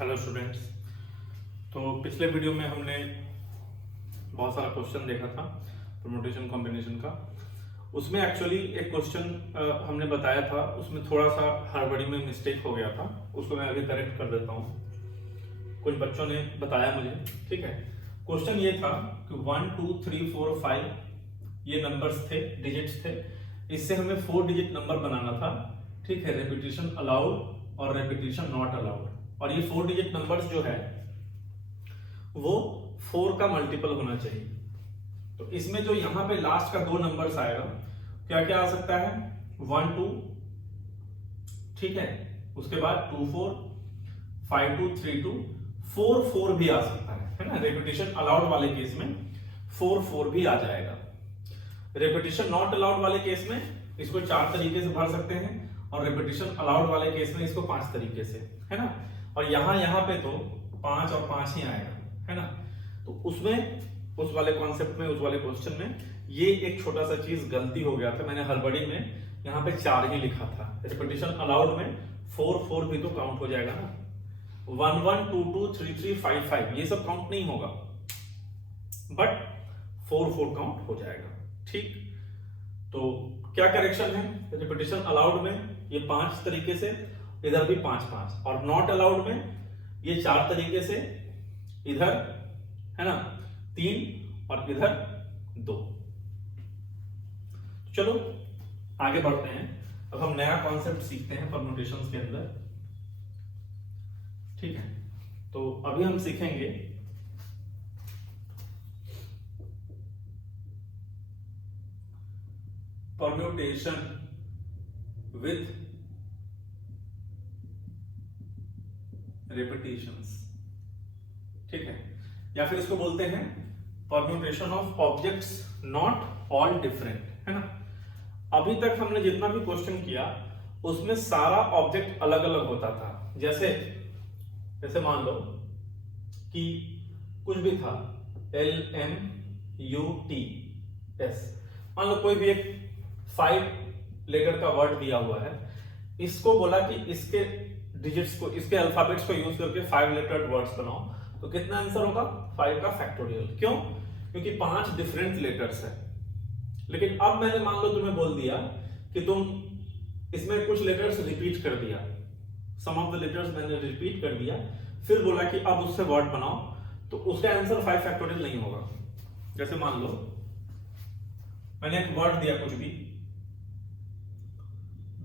Hello students. तो पिछले video में हमने बहुत सारा क्वेश्चन देखा था परम्यूटेशन कॉम्बिनेशन का। उसमें एक्चुअली एक क्वेश्चन हमने बताया था, उसमें थोड़ा सा हड़बड़ी में मिस्टेक हो गया था, उसको मैं अभी करेक्ट कर देता हूँ। कुछ बच्चों ने बताया मुझे, ठीक है। क्वेश्चन ये था कि 1 2 3 4 5 ये नंबर्स थे, डिजिट्स थे। इससे हमें 4 डिजिट नंबर बनाना था, ठीक है। रेपिटेशन अलाउड और रेपिटेशन नॉट अलाउड। और ये 4 डिजिट नंबर्स जो है वो 4 का मल्टीपल होना चाहिए। तो इसमें जो यहां पे लास्ट का 2 नंबर्स आएगा, क्या क्या आ सकता है? 1 2, ठीक है। उसके बाद 2 4, 5 2 3 2, 4 4 भी आ सकता है ना। रेपिटेशन अलाउड वाले केस में 4 4 भी आ जाएगा। रेपिटेशन नॉट अलाउड वाले केस में इसको 4 तरीके से भर सकते हैं, और रेपिटेशन अलाउड वाले केस में इसको 5 तरीके से, है ना। और यहाँ पे तो 5 और 5 ही आएगा, है ना। तो उसमें उस वाले कॉन्सेप्ट में, उस वाले क्वेश्चन में ये एक छोटा सा चीज गलती हो गया था। मैंने हड़बड़ी में यहाँ पे 4 ही लिखा था। रेपिटेशन अलाउड में 4 4 भी तो काउंट हो जाएगा ना। 1 1 2 2 3 3 5 5 ये सब काउंट नहीं होगा, बट 4 4 काउंट हो जाएगा, ठीक। तो क्या करेक्शन है? रिपीटेशन अलाउड में ये 5 तरीके से, इधर भी 5 5, और नॉट अलाउड में ये 4 तरीके से, इधर, है ना, 3 और इधर 2। चलो आगे बढ़ते हैं। अब हम नया कॉन्सेप्ट सीखते हैं परम्यूटेशंस के अंदर, ठीक है। तो अभी हम सीखेंगे परम्यूटेशन विथ रिपीटेशंस, ठीक है। या फिर इसको बोलते हैं permutation of objects not all different, है ना। अभी तक हमने जितना भी क्वेश्चन किया उसमें सारा ऑब्जेक्ट अलग अलग होता था। जैसे मान लो कि कुछ भी था, LMUTS, मान लो कोई भी एक 5 लेटर का वर्ड दिया हुआ है। इसको बोला कि इसके डिजिट्स को, इसके अल्फाबेट्स को यूज करके 5 लेटर्ड वर्ड्स बनाओ, तो कितना आंसर होगा? 5 का फैक्टोरियल। क्यों? क्योंकि 5 डिफरेंट लेटर्स है। लेकिन अब मैंने मान लो तुम्हें बोल दिया कि तुम इसमें कुछ लेटर्स रिपीट कर दिया, सम ऑफ द लेटर्स मैंने रिपीट कर दिया, फिर बोला कि अब उससे वर्ड बनाओ, तो उसका आंसर 5 फैक्टोरियल नहीं होगा। जैसे मान लो मैंने एक वर्ड दिया कुछ भी,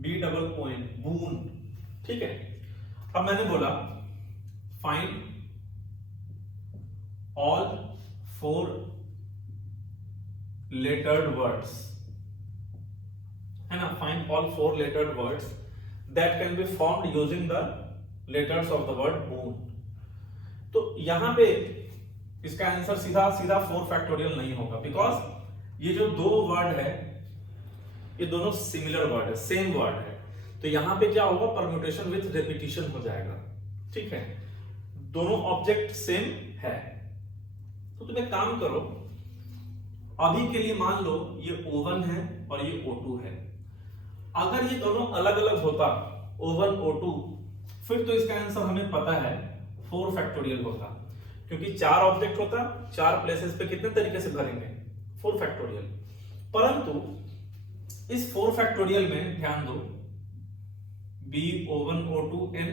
BOON, बून, ठीक है। अब मैंने बोला फाइंड ऑल 4 lettered words, है ना। Find all 4 lettered words that can be formed using the letters of the word moon। तो यहां पे इसका आंसर सीधा सीधा 4 फैक्टोरियल नहीं होगा, बिकॉज ये जो 2 वर्ड है ये दोनों सिमिलर वर्ड है, सेम वर्ड है। तो यहां पे क्या होगा? परम्यूटेशन विथ रिपीटिशन हो जाएगा, ठीक है। दोनों ऑब्जेक्ट सेम है। तो तुम एक काम करो, अभी के लिए मान लो ये O1 है और ये O2 है। अगर ये दोनों अलग अलग होता, O1 O2, फिर तो इसका आंसर हमें पता है 4 फैक्टोरियल होता, क्योंकि 4 ऑब्जेक्ट होता, 4 प्लेसेस पे कितने तरीके से भरेंगे? 4 फैक्टोरियल। परंतु इस 4 फैक्टोरियल में ध्यान दो, BO1 O2N,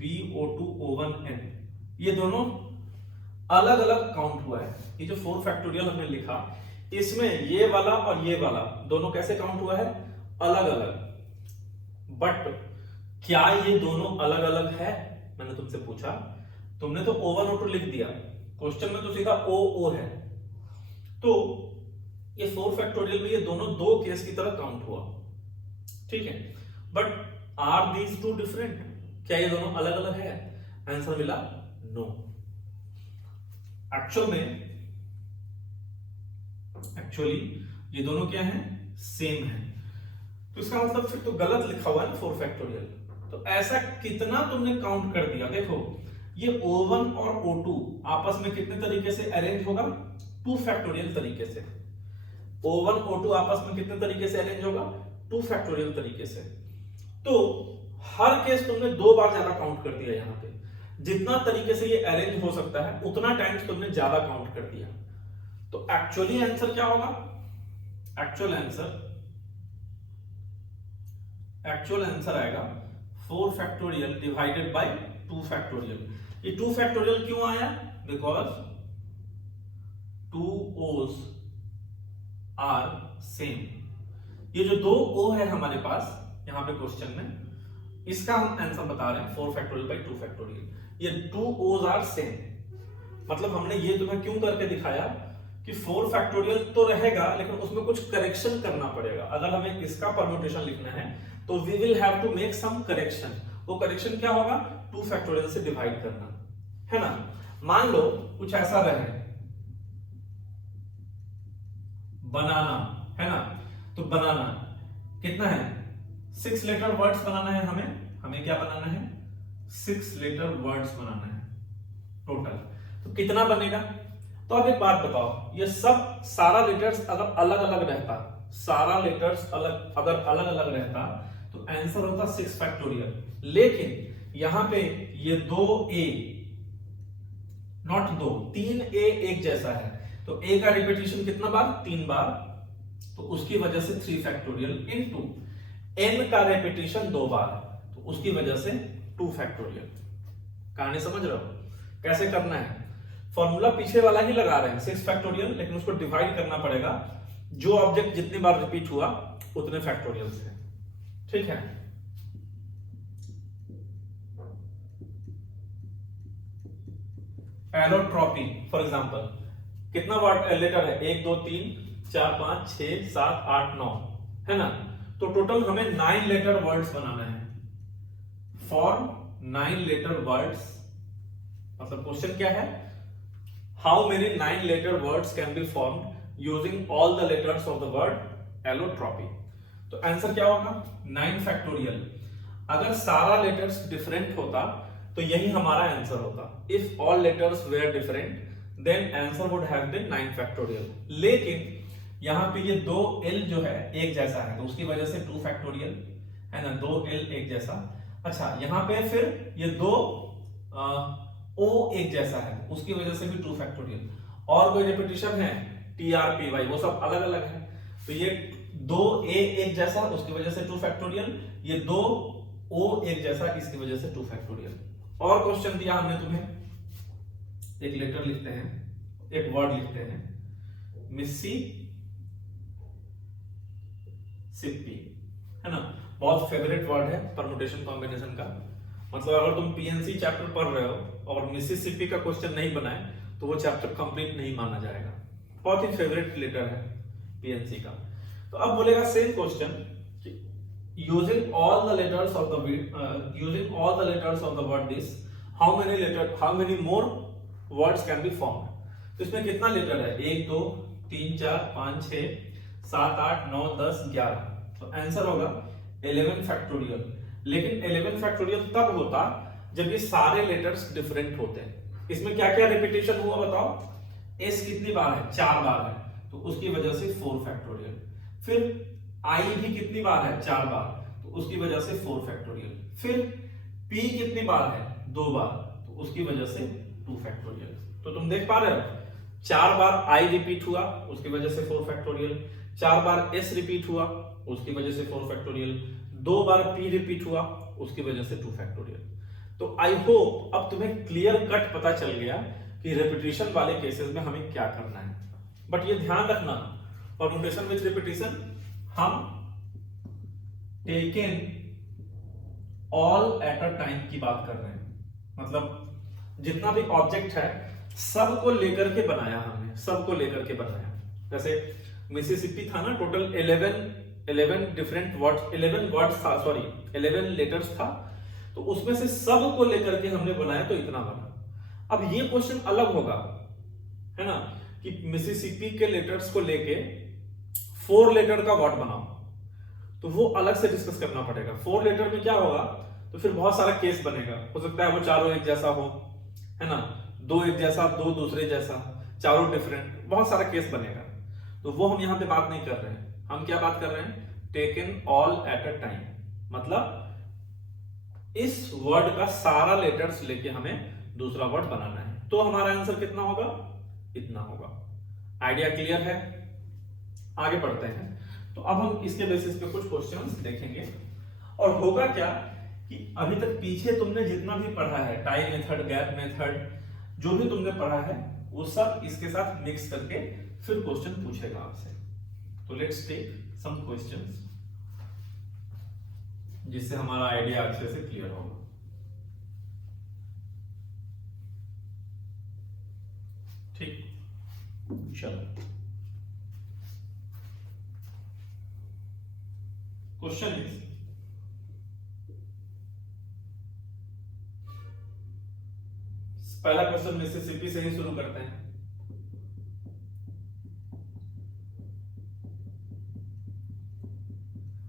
BO2 O1N, ये दोनों अलग अलग काउंट हुआ है। ये जो 4 फैक्टोरियल हमने लिखा, इसमें ये वाला और ये वाला दोनों कैसे काउंट हुआ है? अलग अलग। बट क्या ये दोनों अलग अलग है? मैंने तुमसे पूछा, तुमने तो O1 O2 लिख दिया, क्वेश्चन में तो सीधा OO है। तो ये 4 फैक्टोरियल में ये दोनों 2 केस की तरह काउंट हुआ, ठीक है। But are these 2 different? क्या ये दोनों अलग अलग है? आंसर मिला नो। एक्चुअली ये दोनों क्या हैं? सेम है। तो इसका मतलब फिर तो गलत लिखा हुआ है ना 4 फैक्टोरियल। तो ऐसा कितना तुमने काउंट कर दिया? देखो ये O1 और O2 आपस में कितने तरीके से अरेंज होगा? 2 फैक्टोरियल तरीके से। O1 O2 आपस में कितने तरीके से अरेंज होगा? 2 फैक्टोरियल तरीके से। तो हर केस तुमने 2 बार ज्यादा काउंट कर दिया यहाँ पे। जितना तरीके से ये अरेंज हो सकता है उतना टाइम्स तुमने ज्यादा काउंट कर दिया। तो एक्चुअली आंसर क्या होगा? एक्चुअल आंसर आएगा 4 फैक्टोरियल डिवाइडेड बाय 2 फैक्टोरियल। ये 2 फैक्टोरियल क्यों आया? बिकॉज 2 ओज आर सेम। ये जो 2 ओ है हमारे पास यहां पे क्वेश्चन में, इसका हम आंसर बता रहे हैं 4 फैक्टोरियल बाय 2 फैक्टोरियल। ये 2 ओज आर सेम, मतलब हमने ये तुम्हें क्यों करके दिखाया कि 4 फैक्टोरियल तो रहेगा लेकिन उसमें कुछ करेक्शन करना पड़ेगा। अगर हमें इसका परम्यूटेशन लिखना है तो we will have to make some correction. वो करेक्शन क्या होगा? 2 फैक्टोरियल से डिवाइड करना, है ना। मान लो कुछ ऐसा रहे, बनाना, है ना। तो बनाना कितना है? 6 लेटर वर्ड्स बनाना है हमें क्या बनाना है? 6 लेटर वर्ड्स बनाना है टोटल। तो कितना बनेगा? तो अब एक बात बताओ, ये सब सारा लेटर्स अगर अलग अलग रहता, सारा लेटर्स अगर अलग अलग रहता तो आंसर होता 6 फैक्टोरियल। लेकिन यहां पे ये 2a, नॉट 2, 3a एक जैसा है, तो a का रिपीटिशन कितना बार? 3 बार, तो उसकी वजह से 3 फैक्टोरियल इनटू n का रिपीटिशन 2 बार, तो उसकी वजह से 2 फैक्टोरियल। कहानी समझ रहे हो कैसे करना है? फॉर्मूला पीछे वाला ही लगा रहे हैं 6 फैक्टोरियल, लेकिन उसको डिवाइड करना पड़ेगा, जो ऑब्जेक्ट जितनी बार रिपीट हुआ उतने फैक्टोरियल से। ठीक है। एलोट्रॉपी फॉर एग्जांपल, कितना वर्ड लेटर है? 1 2 3 4 5 6 7 8 9, है ना। तो टोटल हमें 9 लेटर वर्ड्स बनाना है। फॉर 9 लेटर वर्ड्स, मतलब क्वेश्चन क्या है? How many 9 letter words can be formed using all the letters of the word allotropy. तो आंसर क्या होगा? 9 फैक्टोरियल। अगर सारा लेटर्स डिफरेंट होता तो यही हमारा आंसर होता। If all letters were different then answer would have been 9 factorial. लेकिन यहां पे ये 2l जो है एक जैसा है, तो उसकी वजह से 2 फैक्टोरियल, है ना। 2l एक जैसा। अच्छा, यहां पे फिर ये 2 o एक जैसा है, उसकी वजह से भी 2 फैक्टोरियल। और कोई रिपीटिशन है? trpy, वो सब अलग अलग है, तो ये 2a एक जैसा, उसकी वजह से 2 फैक्टोरियल। ये 2o एक जैसा, इसकी वजह से 2 फैक्टोरियल। और क्वेश्चन दिया हमने तुम्हें, एक लेटर लिखते हैं, एक वर्ड लिखते हैं, मिस्सी सिप्पी, है ना। बहुत फेवरेट वर्ड है परम्यूटेशन कॉम्बिनेशन का। मतलब अगर तुम पीएनसी चैप्टर पढ़ रहे हो और मिसिसिपी का क्वेश्चन नहीं बनाए तो वो चैप्टर कंप्लीट नहीं माना जाएगा। बहुत ही फेवरेट लेटर है पीएनसी का। तो अब बोलेगा same question, using all the letters of the word this, how many more words can be formed। तो इसमें कितना लेटर है? 1 2 3 4 5 6 7 8 9 10 11। तो आंसर होगा 11 फैक्टोरियल। लेकिन 11 फैक्टोरियल तब होता जब ये सारे लेटर्स डिफरेंट होते हैं। इसमें क्या क्या रिपीटेशन हुआ बताओ? एस कितनी बार है? 4 बार है, तो उसकी वजह से 4 फैक्टोरियल। फिर आई भी कितनी बार है? 4 बार, तो उसकी वजह से 4 फैक्टोरियल। फिर पी कितनी बार है? 2 बार, तो उसकी वजह से 2 फैक्टोरियल। तो तुम देख पा रहे हो, 4 बार आई रिपीट हुआ, उसकी वजह से 4 फैक्टोरियल। 4 बार एस रिपीट हुआ, उसकी वजह से 4 फैक्टोरियल। 2 बार पी रिपीट हुआ, उसकी वजह से 2 फैक्टोरियल। तो आई होप अब तुम्हें क्लियर कट पता चल गया कि रिपीटिशन वाले केसेस में हमें क्या करना है। बट ये ध्यान रखना, परम्यूटेशन विद रिपीटिशन हम taken all at a time की बात कर रहे हैं। मतलब जितना भी ऑब्जेक्ट है सबको लेकर के बनाया हमने, सबको लेकर के बनाया। जैसे मिसिसिपी था ना, टोटल 11 डिफरेंट वर्ड्स, 11 वर्ड्स था, सॉरी 11 लेटर्स था, तो उसमें से सबको लेकर के हमने बनाया, तो इतना बना। अब ये क्वेश्चन अलग होगा, है ना, कि मिसिसिपी के लेटर्स को लेके 4 लेटर का वर्ड बनाओ, तो वो अलग से डिस्कस करना पड़ेगा। 4 लेटर में क्या होगा, तो फिर बहुत सारा केस बनेगा। हो सकता है वो चारों एक जैसा हो, है ना, 2 एक जैसा, 2 दूसरे जैसा, चारों डिफरेंट, बहुत सारा केस बनेगा। तो वो हम यहां पे बात नहीं कर रहे हैं। हम क्या बात कर रहे हैं? Taken all at a time, मतलब इस वर्ड का सारा लेटर्स लेके हमें दूसरा वर्ड बनाना है। तो हमारा आंसर कितना होगा, इतना होगा। आइडिया क्लियर है? आगे बढ़ते हैं। तो अब हम इसके बेसिस पे कुछ क्वेश्चंस देखेंगे। और होगा क्या कि अभी तक पीछे तुमने जितना भी पढ़ा है, टाई मेथड, गैप मेथड, जो भी तुमने पढ़ा है वो सब इसके साथ मिक्स करके फिर क्वेश्चन पूछेगा आपसे। तो लेट्स टेक सम क्वेश्चंस जिससे हमारा आइडिया अच्छे से क्लियर होगा। ठीक, चलो। क्वेश्चन इज, पहला क्वेश्चन मिसिसिपी से ही शुरू करते हैं।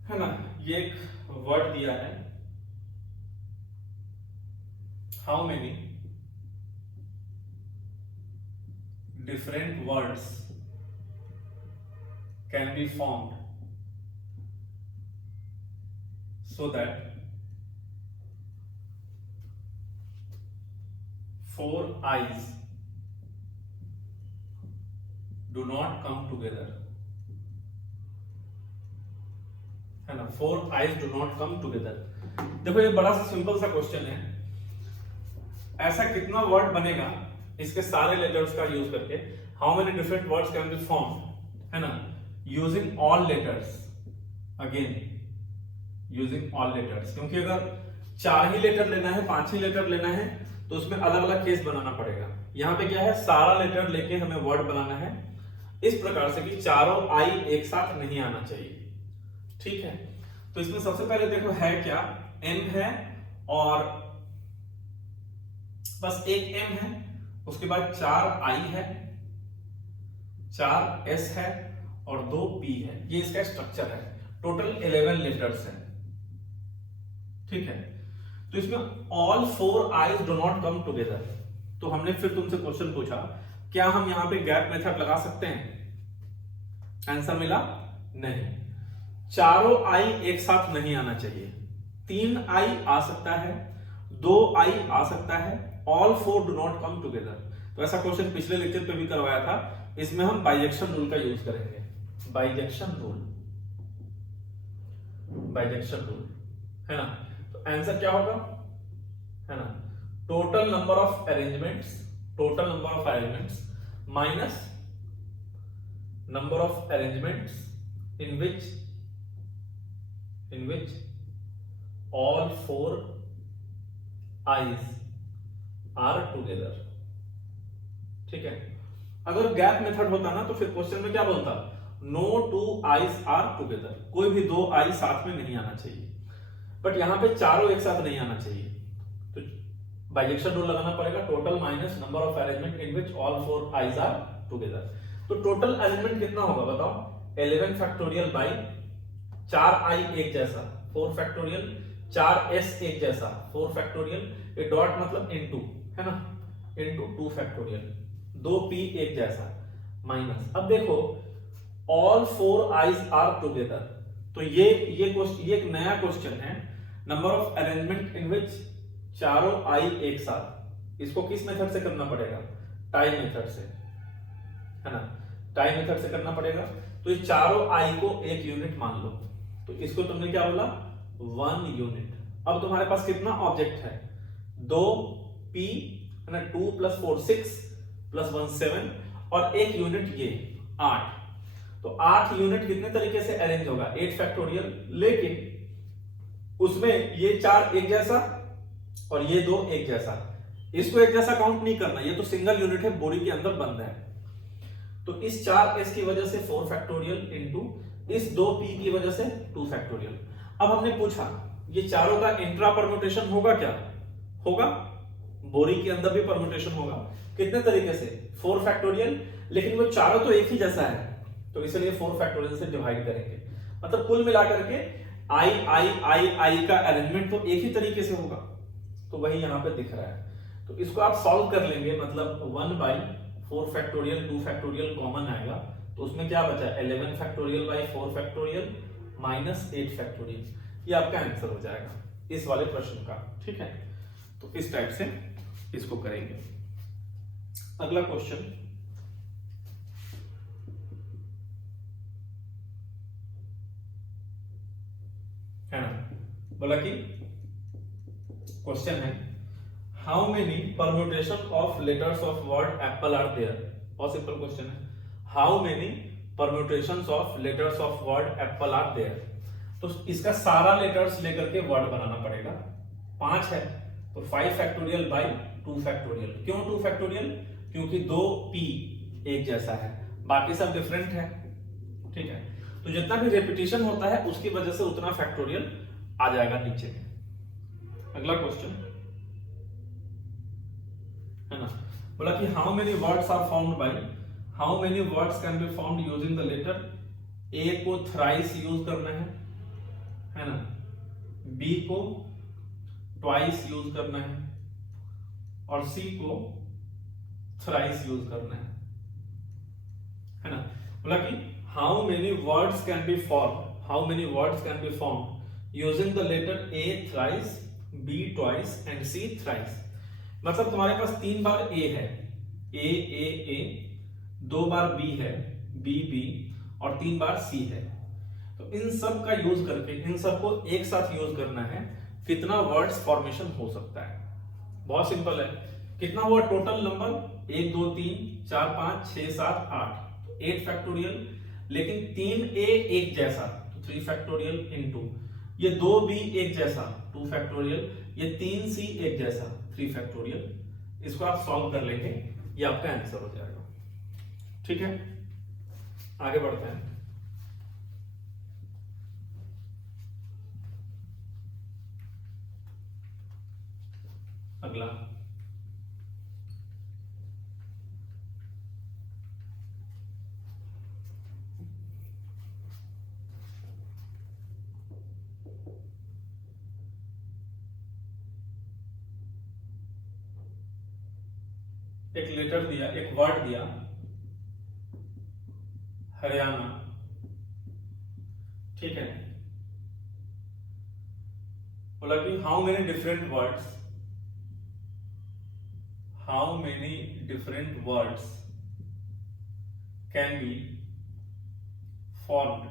है ना, ये एक वर्ड दिया है, how many different words can be formed so that 4 eyes do not come together, है ना, 4 eyes do not come together। देखो ये बड़ा सा सिंपल सा क्वेश्चन है। ऐसा कितना वर्ड बनेगा इसके सारे लेटर्स का यूज करके, how many different words can be formed, है ना, using all letters, again using all letters. क्योंकि अगर 4 ही लेटर लेना है, 5 ही लेटर लेना है, तो उसमें अलग अलग केस बनाना पड़ेगा। यहाँ पे क्या है, सारा लेटर लेके हमें वर्ड बनाना है इस प्रकार से कि चारों आई एक साथ नहीं आना चाहिए। ठीक है, तो इसमें सबसे पहले देखो है क्या, एम है और बस एक एम है, उसके बाद 4 आई है, 4 एस है और 2 पी है। ये इसका स्ट्रक्चर है। टोटल 11 लेटर्स हैं। ठीक है, तो इसमें all 4 eyes do not come together. तो हमने फिर तुमसे क्वेश्चन पूछा, क्या हम यहां पे गैप मेथड लगा सकते हैं? आंसर मिला नहीं। चारों आई एक साथ नहीं आना चाहिए। 3 आई आ सकता है, 2 आई आ सकता है, all 4 do not come together. तो ऐसा क्वेश्चन पिछले लेक्चर पे भी करवाया था। इसमें हम बाइजेक्शन रूल का यूज करेंगे। बाइजेक्शन रूल, बाइजेक्शन रूल, है ना। तो आंसर क्या होगा, है ना, total number of arrangements, total number of arrangements minus number of arrangements in which all 4 eyes are together। ठीक है, अगर गैप मेथड होता ना तो फिर क्वेश्चन में क्या बोलता, नो 2 eyes are together, कोई भी 2 आई साथ में नहीं आना चाहिए। बट यहां पे चारों एक साथ नहीं आना चाहिए, तो बाइजेक्शन रूल लगाना पड़ेगा, total minus number of arrangement in which all 4 I's are together. तो टोटल अरेंजमेंट कितना होगा बताओ, 11 फैक्टोरियल बाई 4 आई एक जैसा 4 फैक्टोरियल, 4 एस एक जैसा 4 फैक्टोरियल, ये डॉट मतलब इनटू, है ना, इनटू 2 फैक्टोरियल, 2 पी एक जैसा माइनस। अब देखो ऑल 4 आईज आर टुगेदर, तो ये एक नया क्वेश्चन है, नंबर ऑफ अरेंजमेंट इन विच चारों आई एक साथ। इसको किस मेथड से करना पड़ेगा, टाई मेथड से, है ना, टाई मेथड से करना पड़ेगा। तो ये चारों आई को एक यूनिट मान लो, तो इसको तुमने क्या बोला, 1 यूनिट। अब तुम्हारे पास कितना ऑब्जेक्ट है, 2 पी, है ना, 2 + 4 6 + 1 7 और एक यूनिट ये 8। तो 8 यूनिट कितने तरीके से अरेंज होगा, 8 फैक्टोरियल, लेकिन उसमें ये 4 एक जैसा और ये 2 एक जैसा। इसको एक जैसा काउंट नहीं करना, ये तो सिंगल यूनिट है, बॉडी के अंदर बंद है। तो इस 4s की वजह से 4 फैक्टोरियल इनटू इस 2p की वजह से 2 फैक्टोरियल। अब हमने पूछा ये चारों का इंट्रा परम्यूटेशन होगा क्या, होगा, बोरी के अंदर भी परम्यूटेशन होगा। कितने तरीके से, 4 फैक्टोरियल, लेकिन वो चारों तो एक ही जैसा है, तो इसलिए 4 फैक्टोरियल से डिवाइड करेंगे। मतलब कुल मिलाकर के आई आई आई आई का अरेंजमेंट तो एक ही तरीके से होगा, तो वही यहां पे दिख रहा है। तो इसको आप सॉल्व कर लेंगे, मतलब 1/4 फैक्टोरियल 2 फैक्टोरियल कॉमन आएगा, तो उसमें क्या बचा, 11 factorial by 4 factorial minus 8 factorial. ये आपका आंसर हो जाएगा। इस वाले प्रश्न का, ठीक है। तो इस टाइप से इसको करेंगे। अगला क्वेश्चन, है ना, बोला कि क्वेश्चन है how many permutation of letters of word apple are there. बहुत सिंपल क्वेश्चन है, how many permutations of letters of word apple are there. तो इसका सारा लेटर्स लेकर के वर्ड बनाना पड़ेगा। 5 है तो 5 फैक्टोरियल बाई 2 फैक्टोरियल। क्यों 2 फैक्टोरियल? क्योंकि 2 p एक जैसा है, बाकी सब डिफरेंट है, ठीक है। तो जितना भी रेपिटेशन होता है उसकी वजह से उतना फैक्टोरियल आ जाएगा नीचे। अगला क्वेश्चन है ना, बोला कि how many words are formed by, how many words can be formed using the letter A को थ्राइस यूज करना है ना, बी को ट्वाइस यूज करना है और सी को थ्राइस यूज करना है ना। बोला कि how many words can be form, how many words can be form using the letter A thrice, B twice and C thrice. मतलब तुम्हारे पास 3 बार ए है, ए, 2 बार बी है, बी और 3 बार सी है। तो इन सब का यूज करके, इन सबको एक साथ यूज करना है, कितना वर्ड्स फॉर्मेशन हो सकता है। बहुत सिंपल है, कितना हुआ टोटल नंबर, 1 2 3 4 5 6 7 8, तो 8 फैक्टोरियल। लेकिन 3a एक जैसा तो 3 फैक्टोरियल इनटू ये 2b एक जैसा 2 फैक्टोरियल, ये 3c एक जैसा 3 फैक्टोरियल। इसको आप सॉल्व कर लेंगे, ये आपका आंसर हो जाएगा, ठीक है। आगे बढ़ते हैं। अगला एक लेटर दिया, एक वर्ड दिया हरियाणा, ठीक है। बोला कि how many different words, how many different words can be formed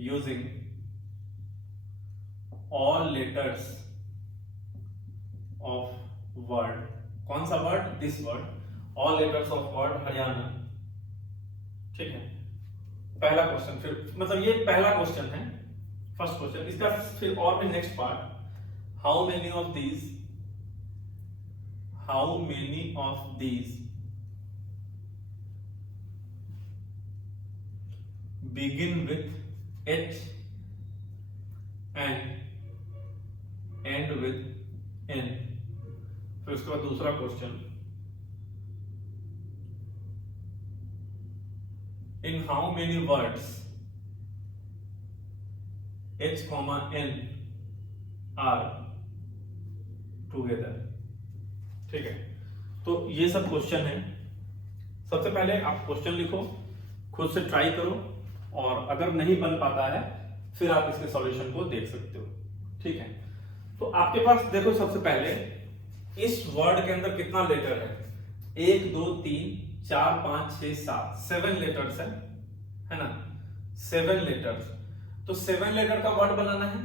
using all letters of word. कौन सा word? This word, all letters of word Haryana, ठीक है। पहला क्वेश्चन, फिर मतलब ये पहला क्वेश्चन है, फर्स्ट क्वेश्चन। इसका फिर और भी next part, how many of these, how many of these begin with H and end with N. फिर उसके बाद दूसरा question, in how many words h, n are together, ठीक है। तो ये सब क्वेश्चन है। सबसे पहले आप क्वेश्चन लिखो, खुद से ट्राई करो, और अगर नहीं बन पाता है फिर आप इसके सॉल्यूशन को देख सकते हो, ठीक है। तो आपके पास देखो, सबसे पहले इस वर्ड के अंदर कितना लेटर है, 1 2 3 4 5 6 7, 7 लेटर्स है ना, 7 लेटर्स। तो 7 लेटर का वर्ड बनाना है,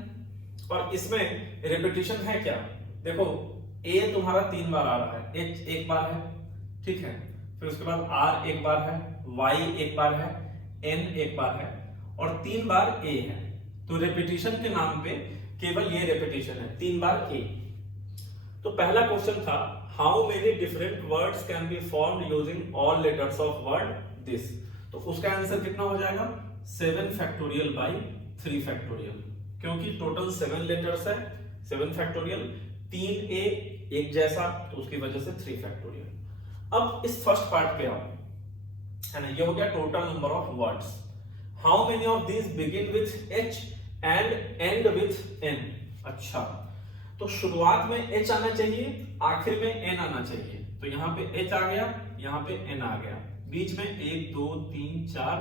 और इसमें रिपीटिशन है क्या, देखो ए तुम्हारा 3 बार आ रहा है, एच एक बार है, ठीक है। फिर उसके बाद आर एक बार है, वाई एक बार है, एन एक बार है, और 3 बार ए है। तो रिपीटिशन के नाम पे केवल ये रिपीटिशन है, 3 बार ए। तो पहला क्वेश्चन था how many different words can be formed using all letters of word this. तो उसका आंसर कितना हो जाएगा, 7 फैक्टोरियल बाई 3 फैक्टोरियल, क्योंकि टोटल 7 लेटर्स है, 7 फैक्टोरियल, 3a एक जैसा, तो उसकी वजह से 3 फैक्टोरियल। अब इस फर्स्ट पार्ट पे आओ, है ना, ये हो गया total number of words. How many of these begin with h and end with n। अच्छा, तो शुरुआत में h आना चाहिए, आखिर में n आना चाहिए। तो यहाँ पे h आ गया, यहाँ पे n आ गया, बीच में 1 2 3 4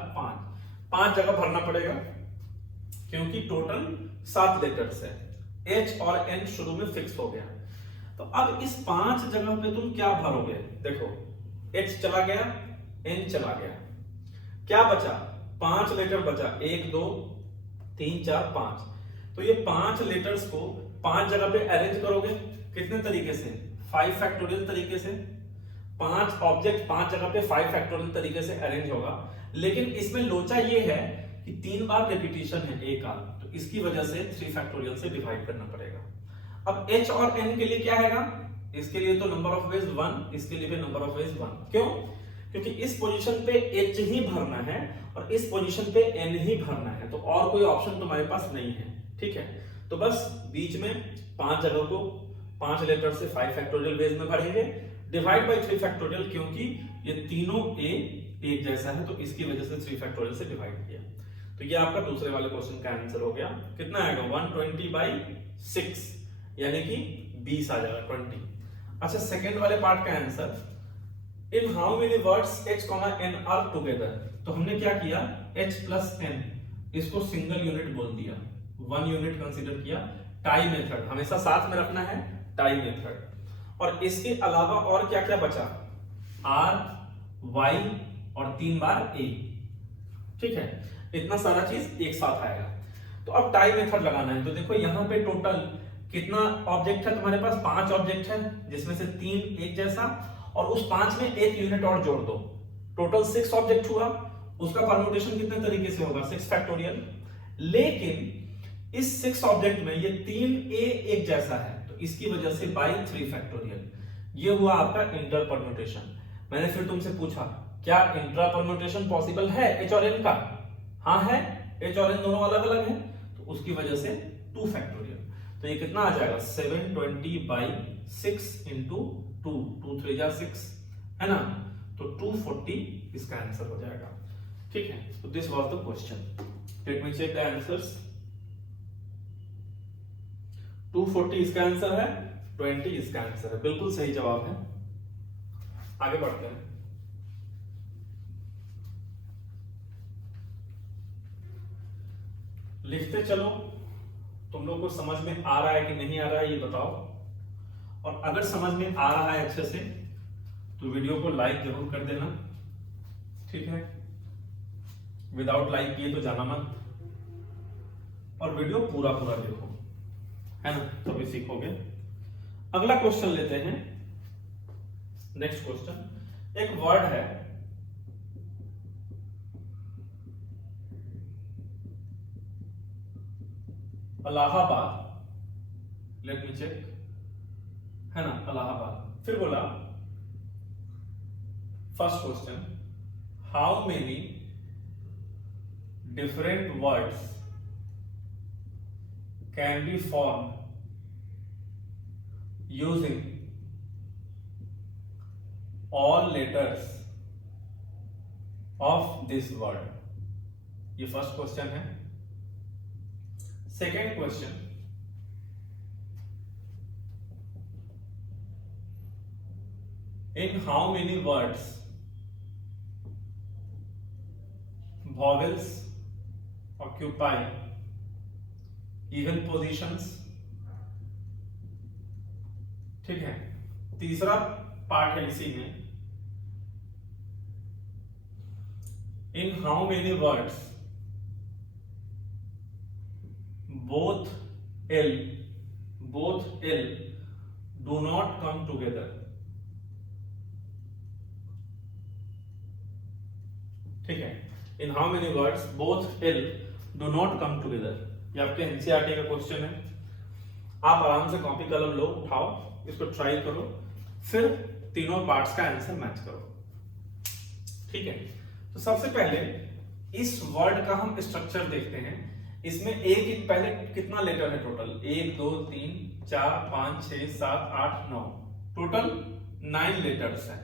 5 जगह भरना पड़ेगा, क्योंकि टोटल 7 लेटर्स है। H और N शुरू में फिक्स हो गया। तो अब इस 5 जगह पे तुम क्या भरोगे? देखो H चला गया, N चला गया, क्या बचा? 5 लेटर बचा, 1 2 3 4 5। तो ये 5 लेटर्स को 5 जगह पे अरेंज करोगे कितने तरीके से? 5 फैक्टोरियल तरीके से। 5 ऑब्जेक्ट 5 जगह पे 5 फैक्टोरियल तरीके से अरेंज होगा। लेकिन इसमें लोचा ये है कि 3 बार रिपीटिशन है एक का, तो इसकी वजह से 3 फैक्टोरियल से डिवाइड करना पड़ेगा। अब H और N के लिए क्या आएगा? इसके लिए तो नंबर ऑफ वेज 1, इसके लिए भी नंबर ऑफ वेज 1। क्यों? क्योंकि इस पोजीशन पे H ही भरना है और इस पोजीशन पे N ही भरना है, तो और कोई ऑप्शन तुम्हारे पास नहीं है। ठीक है, तो बस बीच में 5 जगह को 5 लेटर से 5 फैक्टोरियल वेज में भरेंगे, डिवाइड बाय 3 फैक्टोरियल, क्योंकि ये तीनों A एक जैसा है तो इसकी वजह से 3 फैक्टोरियल से डिवाइड किया। तो ये आपका दूसरे वाले क्वेश्चन का आंसर हो गया। कितना आएगा? 120/6, यानी कि 20 आ जाएगा, 20। अच्छा, सेकंड वाले पार्ट का answer, in how many words H, N are together. तो हमने क्या किया? H प्लस N इसको सिंगल यूनिट बोल दिया, 1 यूनिट कंसीडर किया। टाई मेथड हमेशा साथ में रखना है, टाई मेथड। और इसके अलावा और क्या क्या बचा? R, Y और 3 बार A। ठीक है, इतना सारा चीज एक साथ आएगा। तो अब टाई मेथड लगाना है। तो देखो यहाँ पे टोटल कितना ऑब्जेक्ट है तुम्हारे पास? 5 ऑब्जेक्ट है, जिसमें से 3 एक जैसा, और उस 5 में एक यूनिट और जोड़ दो, टोटल 6 ऑब्जेक्ट हुआ। उसका परम्यूटेशन कितने तरीके से होगा? 6 फैक्टोरियल। लेकिन इस 6 ऑब्जेक्ट में ये 3A एक जैसा है, तो इसकी वजह से बाई 3 फैक्टोरियल। ये हुआ आपका इंटर परम्यूटेशन। मैंने फिर तुमसे पूछा क्या इंट्रा परम्यूटेशन पॉसिबल है H और N का? हाँ है, H और N दोनों अलग अलग हैं, तो उसकी वजह से 2 फैक्टोरियल। तो ये कितना आ जाएगा? 720/6 इंटू 2, 2 3 जा 6, है ना? तो 240 इसका आंसर हो जाएगा। ठीक है, तो this was the question. Let me check the answers. 240 इसका आंसर है, 20 इसका आंसर है, बिल्कुल सही जवाब है। आगे बढ़ते हैं। लिखते चलो, तुम लोग को समझ में आ रहा है कि नहीं आ रहा है ये बताओ। और अगर समझ में आ रहा है अच्छे से तो वीडियो को लाइक जरूर कर देना। ठीक है, विदाउट लाइक किए तो जाना मत, और वीडियो पूरा पूरा देखो, है ना, तभी सीखोगे। अगला क्वेश्चन लेते हैं। नेक्स्ट क्वेश्चन, एक वर्ड है इलाहाबाद। लेट मी चेक, है ना, इलाहाबाद। फिर बोला first question, how many different words can be form using all letters of this word. ये फर्स्ट क्वेश्चन है। Second question, in how many words vowels occupy even positions। ठीक है, तीसरा पार्ट है इसी में, in how many words both L do not come together। ठीक है, इन how many words both L do not come together. ये आपके एनसीईआरटी का क्वेश्चन है। आप आराम से कॉपी कलम लो, उठाओ, इसको ट्राई करो, फिर तीनों पार्ट्स का आंसर मैच करो। ठीक है, तो सबसे पहले इस वर्ड का हम स्ट्रक्चर देखते हैं। इसमें एक पहले कितना लेटर है टोटल? 1 2 3 4 5 6 7 8 9, टोटल 9 लेटर्स हैं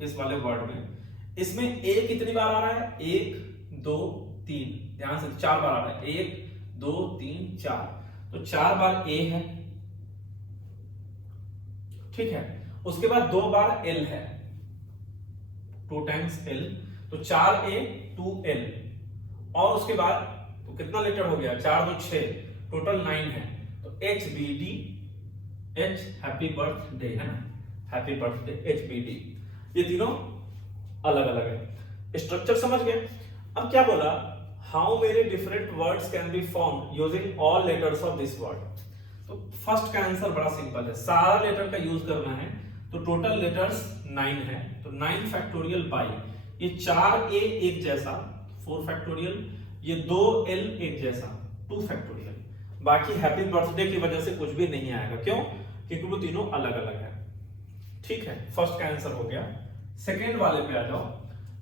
इस वाले वर्ड में। इसमें ए कितनी बार आ रहा है? 1 2 3, ध्यान से 4 बार आ रहा है, 1 2 3 4, तो 4 बार ए है। ठीक है, उसके बाद 2 बार एल है, 2 टाइम्स एल, तो 4A 2L, और उसके बाद तो कितना लेटर हो गया? 4 2 6, टोटल 9 है, तो HBD, H हैप्पी बर्थडे है ना, हैप्पी बर्थडे HBD, ये तीनों अलग अलग है। स्ट्रक्चर समझ गए। अब क्या बोला, how many different words can be form using all letters of this word. तो फर्स्ट का आंसर बड़ा सिंपल है, सारा लेटर का यूज करना है। तो टोटल लेटर्स 9 है, तो 9 फैक्टोरियल बाई ये 4A एक जैसा 4 फैक्टोरियल, ये 2L एक जैसा 2 फैक्टोरियल। बाकी हैप्पी बर्थडे की वजह से कुछ भी नहीं आएगा, क्यों? क्योंकि वो तीनों अलग अलग है। ठीक है, फर्स्ट का आंसर हो गया। सेकेंड वाले पे आ जाओ।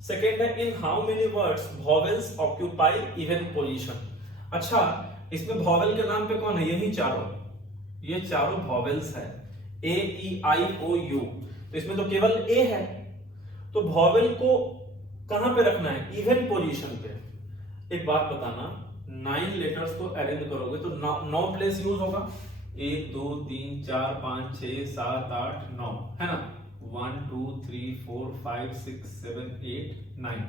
सेकेंड है, इन how many words vowels occupy even position. अच्छा, इसमें वॉवेल के नाम पे कौन है? यही चारों, ये चारों वॉवेल्स है, A E I O U। तो इसमें तो केवल A है, तो वॉवेल को कहां पे रखना है? इवन पोजीशन पे। एक बात बताना, 9 लेटर्स को अरेंज करोगे तो 9 प्लेस यूज होगा, 1 2 3 4 5 6 7 8 9 है ना, 1 2 3 4 5 6 7 8 9।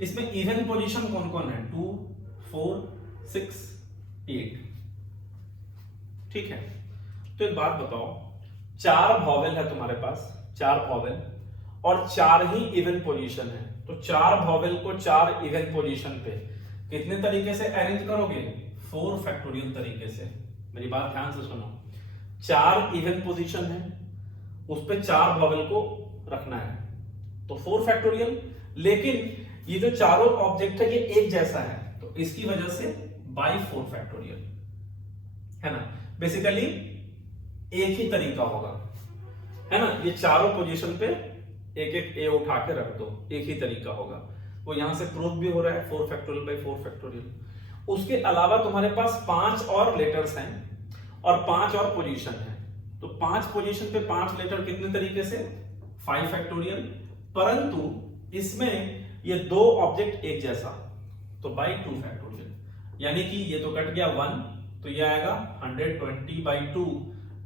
इसमें इवन पोजीशन कौन कौन है? 2 4 6 8। ठीक है, तो एक बात बताओ, 4 वॉवेल है तुम्हारे पास, 4 वॉवेल और 4 ही इवन पोजीशन है, तो 4 वॉवेल को 4 इवन पोजीशन पे कितने तरीके से अरेंज करोगे? 4 फैक्टोरियल तरीके से। मेरी बात ध्यान से सुनो, 4 इवन पोजीशन है, उस पे 4 वॉवेल को रखना है, तो 4 फैक्टोरियल। लेकिन ये जो चारों ऑब्जेक्ट है ये एक जैसा है, तो इसकी वजह से बाई 4 फैक्टोरियल है ना। बेसिकली एक ही तरीका होगा, है ना। ये चारों पोजीशन पे एक एक ए उठा के रख दो, एक ही तरीका होगा। वो यहां से प्रूफ भी हो रहा है 4 फैक्टोरियल बाई 4 फैक्टोरियल। उसके अलावा तुम्हारे पास 5 और लेटर्स हैं और 5 और पोजीशन है, तो 5 पोजीशन पे 5 लेटर कितने तरीके से? 5 फैक्टोरियल। परंतु इसमें ये 2 ऑब्जेक्ट एक जैसा, तो बाई 2 फैक्टोरियल। यानी कि ये तो कट गया 1, तो ये आएगा 120 बाई 2,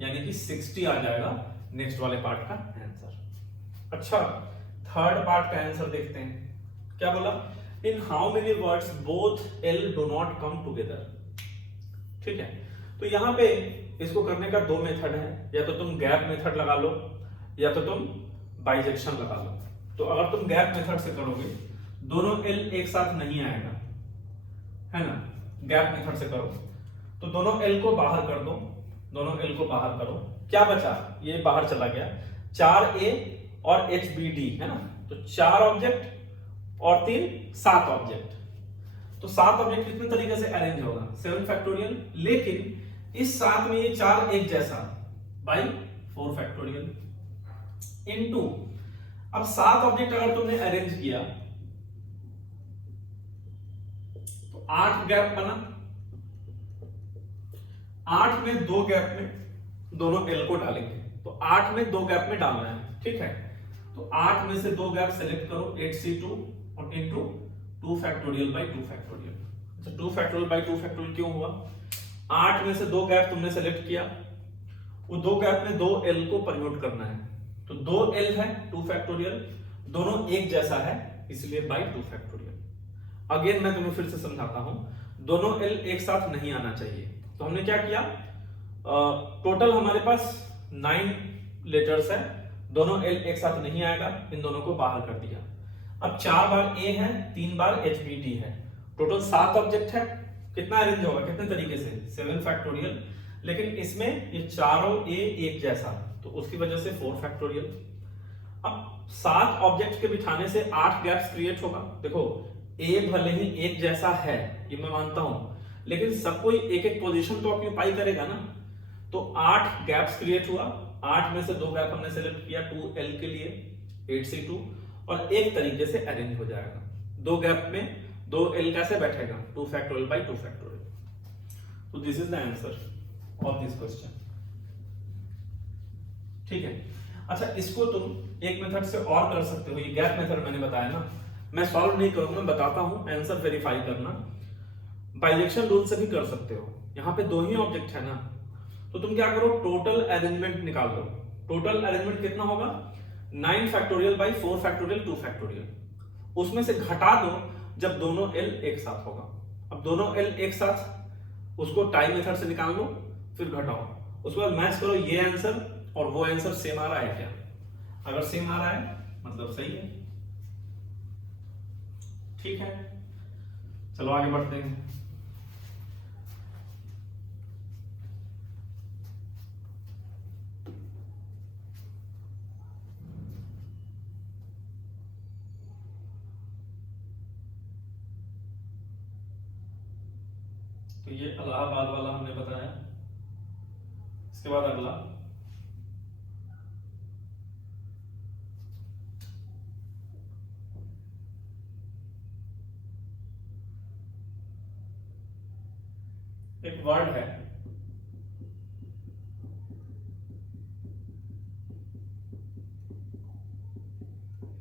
यानी कि 60 आ जाएगा नेक्स्ट वाले पार्ट का आंसर। अच्छा, थर्ड पार्ट का आंसर देखते हैं। क्या बोला? इन how many words both L do not come together. ठीक है, तो यहां पे इसको करने का 2 मेथड है, या तो तुम गैप मेथड लगा लो या तो तुम बाइजेक्शन लगा लो। तो अगर तुम गैप मेथड से करोगे, दोनों एल एक साथ नहीं आएगा, है ना। गैप मेथड से करो तो दोनों एल को बाहर कर दो, दोनों एल को बाहर करो, क्या बचा? ये बाहर चला गया, 4A और HBD है ना, तो 4 ऑब्जेक्ट और 3 7 ऑब्जेक्ट। तो 7 ऑब्जेक्ट कितने तरीके से अरेंज होगा? 7 फैक्टोरियल। लेकिन इस 7 में ये 4 एक जैसा बाई 4 फैक्टोरियल इनटू, अब 7 ऑब्जेक्ट अगर तुमने अरेंज किया तो 8 गैप बना, 8 में 2 गैप में दोनों एल को डालेंगे, तो 8 में 2 गैप में डालना है। ठीक है, तो 8 में से 2 गैप सेलेक्ट करो, 8C2 और इनटू 2 फैक्टोरियल बाई 2 फैक्टोरियल। अच्छा, 2 फैक्टोरियल बाई 2 फैक्टोरियल क्यों हुआ? 8 में से 2 गैप तुमने सेलेक्ट किया, वो 2 गैप में 2 एल को परम्यूट करना है, तो 2 एल है 2 फैक्टोरियल, दोनों एक जैसा है इसलिए बाई 2 फैक्टोरियल। अगेन मैं तुम्हें फिर से समझाता हूं, दोनों एल एक साथ नहीं आना चाहिए। तो हमने क्या किया, टोटल हमारे पास 9 लेटर्स है, दोनों एल एक साथ नहीं आएगा, इन दोनों को बाहर कर दिया। अब 4 बार ए है, 3 बार HBD है, टोटल 7 ऑब्जेक्ट है, कितना अरेंज होगा? कितने तरीके से? 7 फैक्टोरियल। लेकिन इसमें ये चारों ए एक जैसा, तो उसकी वजह से 4 फैक्टोरियल। अब 7 ऑब्जेक्ट के बिठाने से 8 गैप्स क्रिएट होगा। देखो, ए भले ही एक जैसा है, ये मैं मानता हूं, लेकिन सब कोई एक एक पोजीशन तो ऑक्यूपाई करेगा ना, तो 8 गैप्स क्रिएट हुआ। 8 में से 2 गैप हमने सेलेक्ट किया 2L के लिए, 8C2, और एक तरीके से अरेंज हो जाएगा। 2 गैप में 2L कैसे बैठेगा? 2 फैक्टोरियल बाई 2 फैक्टोरियल। तो this is the answer of this question. ठीक है, अच्छा, इसको तुम एक मेथड से और कर सकते हो, ये गैप मेथड मैंने बताया ना, मैं सॉल्व नहीं करूंगा, बताता हूं, आंसर वेरीफाई करना। बाइजेक्शन रूल से भी कर सकते हो, यहाँ पे 2 ही ऑब्जेक्ट है ना, तो तुम क्या करो, टोटल अरेंजमेंट निकाल लो। टोटल अरेंजमेंट कितना होगा? 9 फैक्टोरियल बाई 4 फैक्टोरियल 2 फैक्टोरियल, उसमें से घटा दो जब दोनों एल एक साथ होगा। अब दोनों एल एक साथ, उसको टाई मेथड से निकाल लो, फिर घटाओ, उसके बाद मैच करो ये आंसर और वो आंसर सेम आ रहा है क्या? अगर सेम आ रहा है मतलब सही है। ठीक है, चलो आगे बढ़ते हैं। तो ये इलाहाबाद वाला हमने बताया। इसके बाद अगला एक वर्ड है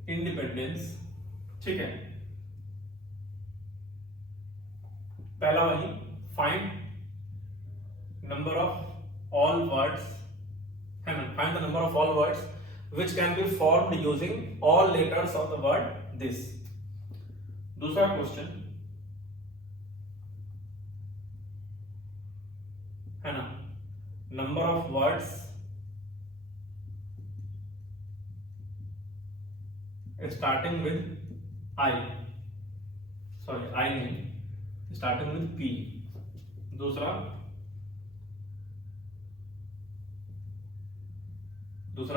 इंडिपेंडेंस। ठीक है, पहला वही find number of all words है ना, find the number of all words which can be formed using all letters of the word this। दूसरा क्वेश्चन है ना, number of words starting with I, sorry I नहीं, starting with P. दूसरा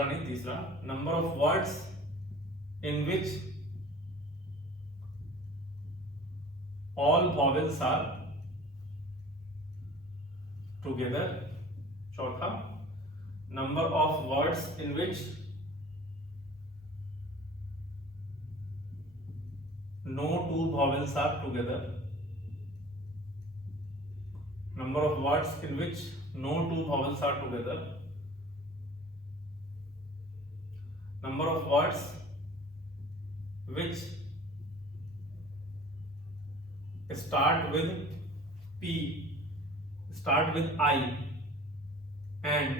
नहीं, तीसरा number of words in which all vowels are together. चौथा number of words in which no two vowels are together। number of words in which no two vowels are together। number of words which start with P, start with I and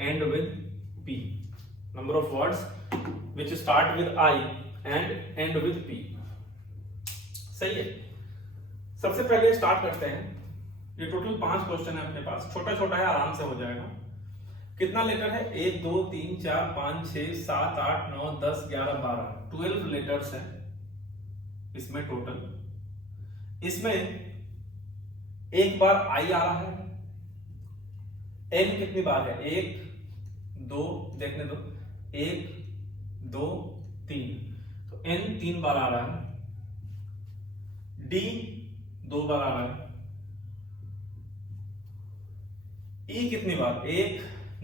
end with P। number of words which start with I and end with P। सही है, सबसे पहले start करते हैं। ये total 5 question है अपने पास, छोटा छोटा है, आराम से हो जाएगा। कितना लेटर है? 1 2 3 4 5 6 7 8 9 10 11 12 12 लेटर्स हैं इसमें टोटल। इसमें एक बार आई आ रहा है, एन कितनी बार है? 1 2, देखने दो, 1 2 3, तो एन 3 बार आ रहा है। डी 2 बार आ रहा है। ई कितनी बार? 1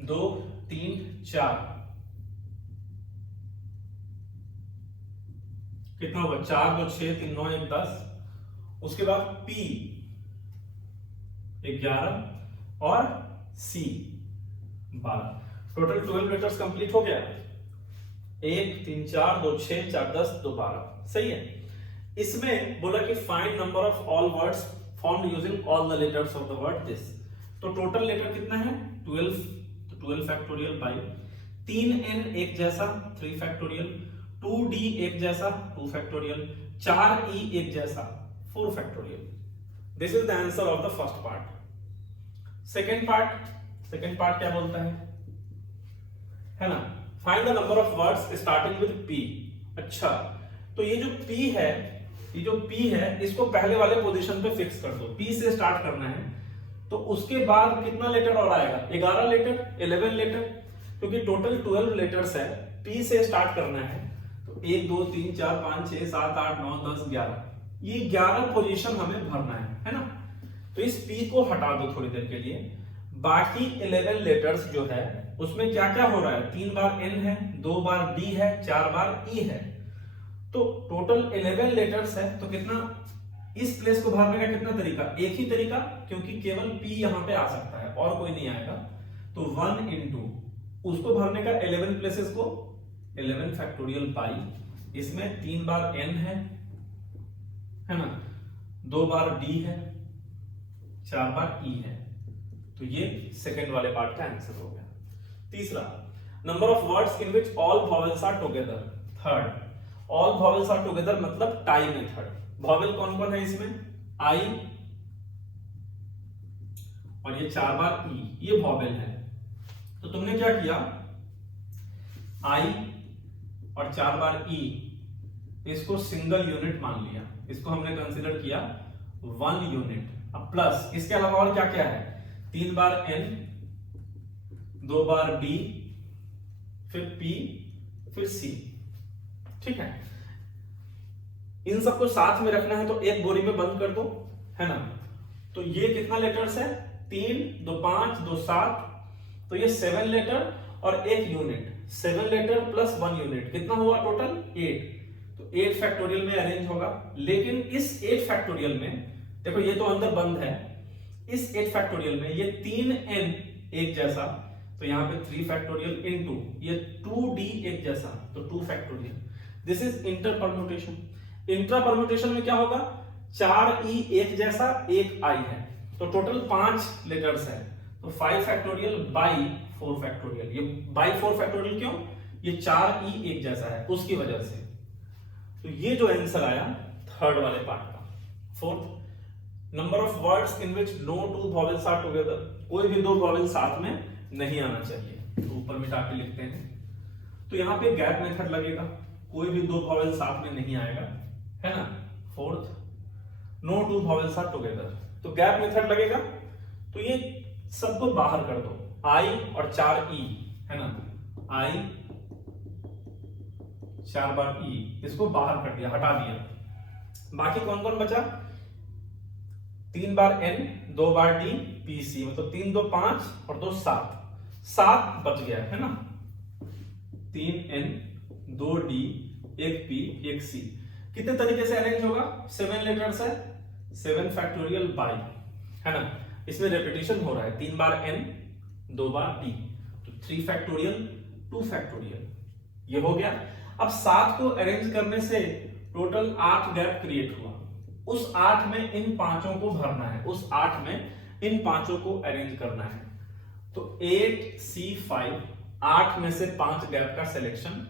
2 3 4, कितना होगा? 4 2 6 3 9 1 10। उसके बाद पी 11 और सी 12, टोटल 12 लेटर्स कंप्लीट हो गया। 1 3 4 2 6 4 10 2 12, सही है। इसमें बोला कि find number of all words formed using all the letters of the word this. तो टोटल लेटर कितना है? 12, तो 12 फैक्टोरियल बाई 3n एक जैसा 3 फैक्टोरियल, 2d एक जैसा 2 फैक्टोरियल, 4e एक जैसा 4 factorial. This is the answer of the first part. Second part क्या बोलता है ना, find the number of words starting with P। अच्छा, तो ये जो P है इसको पहले वाले पोजीशन पे फिक्स कर दो। P से स्टार्ट करना है, तो उसके बाद कितना लेटर और आएगा? 11 लेटर, 11 लेटर, क्योंकि टोटल 12 लेटर्स है। P से स्टार्ट करना है, तो 1 2 3 4 5 6 7 8 9 10 11, ये 11 पोजीशन हमें भरना है ना। तो इस P को हटा दो थोड़ी देर के लिए। बाकी 11 लेटर्स जो है उसमें क्या क्या हो रहा है? 3 बार N है, 2 बार D है, 4 बार E है, तो टोटल 11 लेटर्स है। तो कितना, इस प्लेस को भरने का कितना तरीका? एक ही तरीका, क्योंकि केवल P यहां पे आ सकता है और कोई नहीं आएगा। तो 1 into उसको भरने का 11 प्लेसेस को 11 फैक्टोरियल पाई, इसमें 3 बार N है ना, 2 बार D है, 4 बार E है। तो ये सेकंड वाले पार्ट का आंसर हो गया। तीसरा, number of words in which all vowels are together. Third, all vowels are together मतलब टाई मेथड। वॉवेल कौन कौन है इसमें? आई, और ये 4 बार ई, ये वॉवेल है। तो तुमने क्या किया, आई और 4 बार ई, इसको सिंगल यूनिट मान लिया, इसको हमने कंसीडर किया 1 यूनिट। अब प्लस इसके अलावा और क्या क्या है, 3 बार एन, 2 बार बी, फिर पी, फिर सी। ठीक है, इन सबको साथ में रखना है तो एक बोरी में बंद कर दो, है ना। तो ये कितना लेटर्स है, 3, 2 5, 2 7, तो ये 7 लेटर और 1 यूनिट, 7 लेटर प्लस 1 यूनिट, कितना हुआ टोटल 8। तो 8 फैक्टोरियल में अरेंज होगा। लेकिन इस 8 फैक्टोरियल में देखो, ये तो अंदर बंद है, इस 8 फैक्टोरियल में ये 3n एक जैसा, तो यहां पे 3 फैक्टोरियल इनटू ये 2d एक जैसा, तो 2 factorial. This is inter permutation. Intra permutation में क्या होगा, 4e एक जैसा, 1 i है, तो टोटल 5 लेटर्स है, तो 5 फैक्टोरियल बाई 4 फैक्टोरियल। ये बाई 4 फैक्टोरियल क्यों, ये 4e एक जैसा है उसकी वजह से। तो ये जो आंसर आया थर्ड वाले पार्ट का। Fourth, number of words in which no 2 vowels are together, कोई भी 2 वॉवेल साथ में नहीं आना चाहिए, तो ऊपर मिटा के लिखते हैं। तो यहां पे गैप मेथड लगेगा, कोई भी 2 वॉवेल साथ में नहीं आएगा, है ना। Fourth, no 2 vowels are together, तो गैप मेथड लगेगा, तो ये सबको बाहर कर दो, आई और 4e, है ना, आई 4 बार ई, इसको बाहर कर दिया, हटा दिया। बाकी कौन कौन बचा, 3 बार एन, 2 बार डी, पी सी, मतलब 3 2 5 और 2 7, 7 बच गया, है ना। 3 एन, 2 डी, 1 पी, 1 सी, कितने तरीके से अरेंज होगा, 7 लेटर्स है, 7 फैक्टोरियल बाई, है ना। इसमें रेपिटेशन हो रहा है, 3 बार एन, 2 बार डी, तो 3 फैक्टोरियल, 2 फैक्टोरियल, ये हो गया। अब 7 को अरेंज करने से टोटल 8 गैप क्रिएट हुआ, उस 8 में इन पांचों को भरना है, उस 8 में इन पांचों को अरेंज करना है। तो 8C5, 8 में से 5 गैप का सिलेक्शन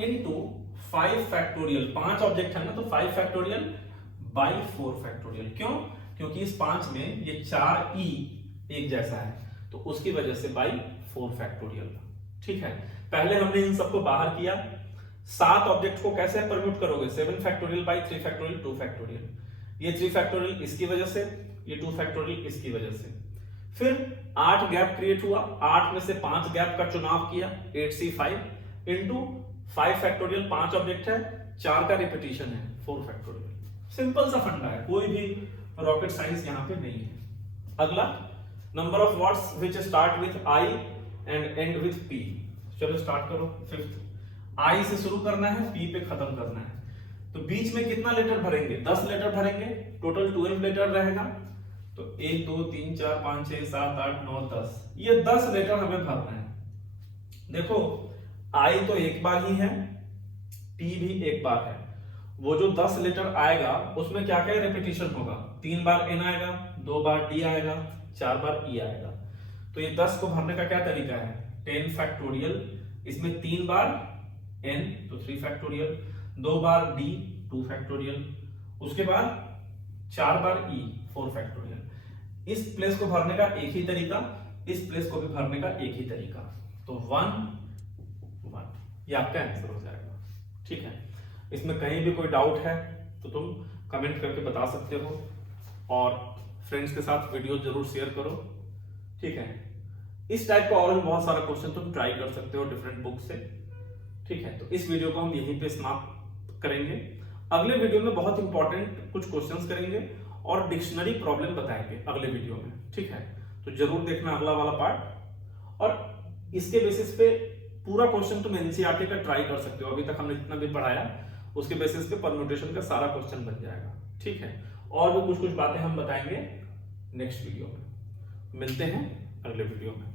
इनटू 5 फैक्टोरियल, 5 ऑब्जेक्ट है ना, तो 5 फैक्टोरियल बाई 4 फैक्टोरियल। क्यों, क्योंकि इस 5 में ये 4e एक जैसा है, तो उसकी वजह से बाई 4 फैक्टोरियल। ठीक है, पहले हमने इन सबको बाहर किया। 7 ऑब्जेक्ट को कैसे परम्यूट करोगे, 7 फैक्टोरियल बाई 3 फैक्टोरियल, 2 फैक्टोरियल, ये 3 फैक्टोरियल इसकी वजह से, ये 2 फैक्टोरियल इसकी वजह से। फिर 8 गैप क्रिएट हुआ, 8 में से 5 गैप का चुनाव किया, 8C5 इंटू 5 फैक्टोरियल, 5 ऑब्जेक्ट है, 4 का रिपीटिशन है, 4 फैक्टोरियल। सिंपल सा फंडा है, कोई भी रॉकेट साइंस यहां पे नहीं है। अगला, number of words which start with I and end with P. चलो स्टार्ट करो। फिफ्थ, आई से शुरू करना है, पी पे खत्म करना है, तो बीच में कितना लेटर भरेंगे, 10 लेटर भरेंगे, टोटल 12 लेटर रहेगा, तो 1 2 3 4 5 6 7 8 9 10, ये 10 लेटर हमें भरना है। देखो आई तो एक बार ही है, पी भी एक बार है, वो जो 10 लेटर आएगा उसमें क्या क्या रिपीटिशन होगा, 3 बार एन आएगा, 2 बार डी आएगा, 4 बार ई आएगा। तो ये 10 को भरने का क्या तरीका है, 10 फैक्टोरियल, इसमें 3 बार n तो 3 फैक्टोरियल, 2 बार d 2 फैक्टोरियल, उसके बाद 4 बार e 4 फैक्टोरियल। इस प्लेस को भरने का एक ही तरीका, इस प्लेस को भी भरने का एक ही तरीका, तो 1 1, ये आपका आंसर हो जाएगा। ठीक है, इसमें कहीं भी कोई डाउट है तो तुम कमेंट करके बता सकते हो, और फ्रेंड्स के साथ वीडियो जरूर शेयर करो। ठीक है, इस टाइप का और भी बहुत सारा क्वेश्चन तुम ट्राई कर सकते हो डिफरेंट बुक से। ठीक है, तो इस वीडियो को हम यहीं पे समाप्त करेंगे। अगले वीडियो में बहुत इंपॉर्टेंट कुछ क्वेश्चंस करेंगे और डिक्शनरी प्रॉब्लम बताएंगे अगले वीडियो में। ठीक है, तो जरूर देखना अगला वाला पार्ट, और इसके बेसिस पे पूरा क्वेश्चन तुम एनसीईआरटी का ट्राई कर सकते हो। अभी तक हमने जितना भी पढ़ाया उसके बेसिस पे परम्यूटेशन का सारा क्वेश्चन बन जाएगा। ठीक है, और भी कुछ कुछ बातें हम बताएंगे नेक्स्ट वीडियो में। मिलते हैं अगले वीडियो में।